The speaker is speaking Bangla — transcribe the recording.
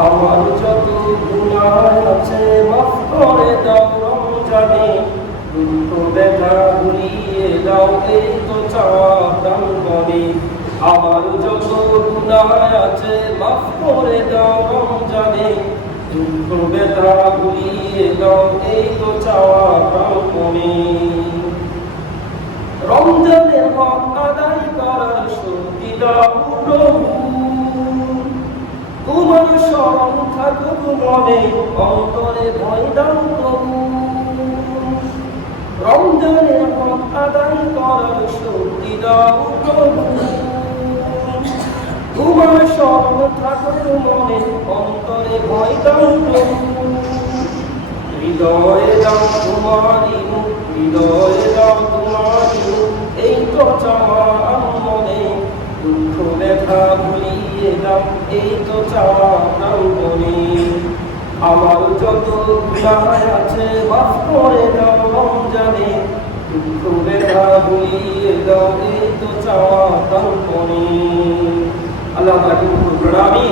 আমার যত গুনাহ আছে মাফ করে দাও রমজানে, দুঃখ ব্যথা ভুলিয়ে দাও এই তো চাওয়া প্রাণপণে। আমার যত গুনাহ আছে মাফ করে দাও রমজানে, দুঃখ ব্যথা ভুলিয়ে দাও এই তো চাওয়া প্রাণপণে। রমজানের হক আদায় করার শক্তি দাও প্রভু, তোমার স্মরণ থাকুক মনে, অন্তরে ভয় দাও প্রভু। রমজানের হক আদায় করার শক্তি দাও প্রভু, তোমার স্মরণ থাকুক মনে, অন্তরে ভয় দাও প্রভু। হৃদয়ে দাও তোমারি মুখ, হৃদয়ে দাও তোমারি মুখ, এই তো চাওয়া মনে, দুঃখ ব্যথা ভুলিয়ে দাও এই তো চাওয়া প্রাণপণে। আমার যত গুনাহ আছে মাফ করে দাও রমজানে, দুঃখ ব্যথা ভুলিয়ে দাও এই তো চাওয়া প্রাণপণে। আল্লাহ তাআলা প্রণামী।